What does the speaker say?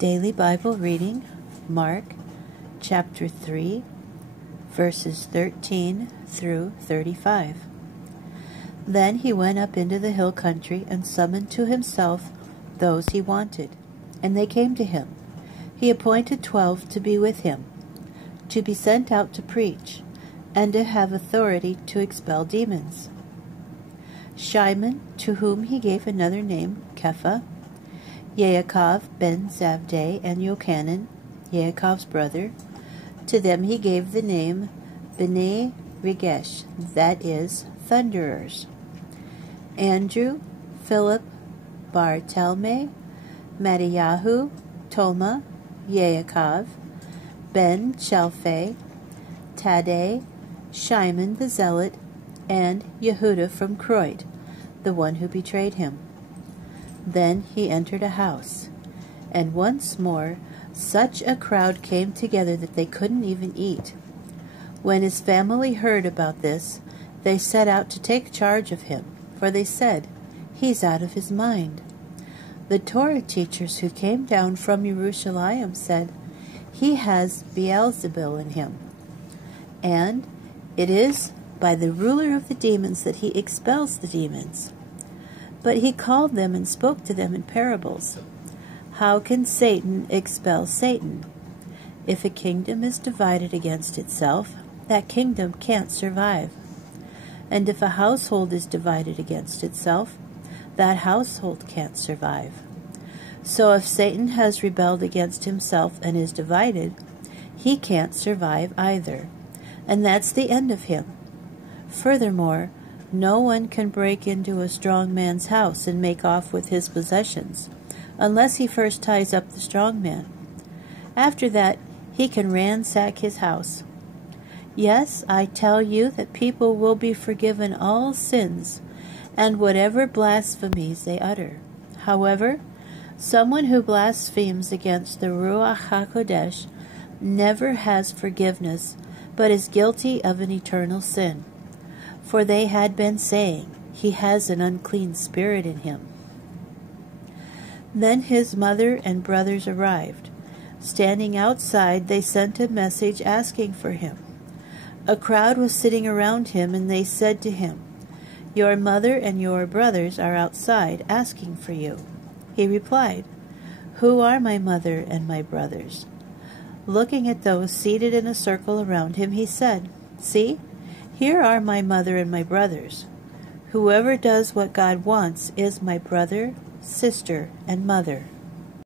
Daily Bible reading, Mark chapter 3, verses 13 through 35. Then he went up into the hill country and summoned to himself those he wanted, and they came to him. He appointed 12 to be with him, to be sent out to preach, and to have authority to expel demons. Shimon, to whom he gave another name, Kepha, Yaakov ben Zabdi, and Yochanan, Yaakov's brother. To them he gave the name Bnei Regesh, that is, thunderers. Andrew, Philip, Bartelme, Mattiyahu, Toma, Yaakov, Ben Chalphe, Tadde, Shimon the Zealot, and Yehuda from Croyd, the one who betrayed him. Then he entered a house, and once more such a crowd came together that they couldn't even eat. When his family heard about this, they set out to take charge of him, for they said, "He's out of his mind." The Torah teachers who came down from Jerusalem said, "He has Beelzebul in him, and it is by the ruler of the demons that he expels the demons." But he called them and spoke to them in parables. How can Satan expel Satan? If a kingdom is divided against itself, that kingdom can't survive. And if a household is divided against itself, that household can't survive. So if Satan has rebelled against himself and is divided, he can't survive either. And that's the end of him. Furthermore, no one can break into a strong man's house and make off with his possessions, unless he first ties up the strong man. After that, he can ransack his house. Yes, I tell you that people will be forgiven all sins and whatever blasphemies they utter. However, someone who blasphemes against the Ruach HaKodesh never has forgiveness, but is guilty of an eternal sin. For they had been saying, "He has an unclean spirit in him." Then his mother and brothers arrived. Standing outside, they sent a message asking for him. A crowd was sitting around him, and they said to him, "Your mother and your brothers are outside asking for you." He replied, "Who are my mother and my brothers?" Looking at those seated in a circle around him, he said, "See, here are my mother and my brothers. Whoever does what God wants is my brother, sister, and mother."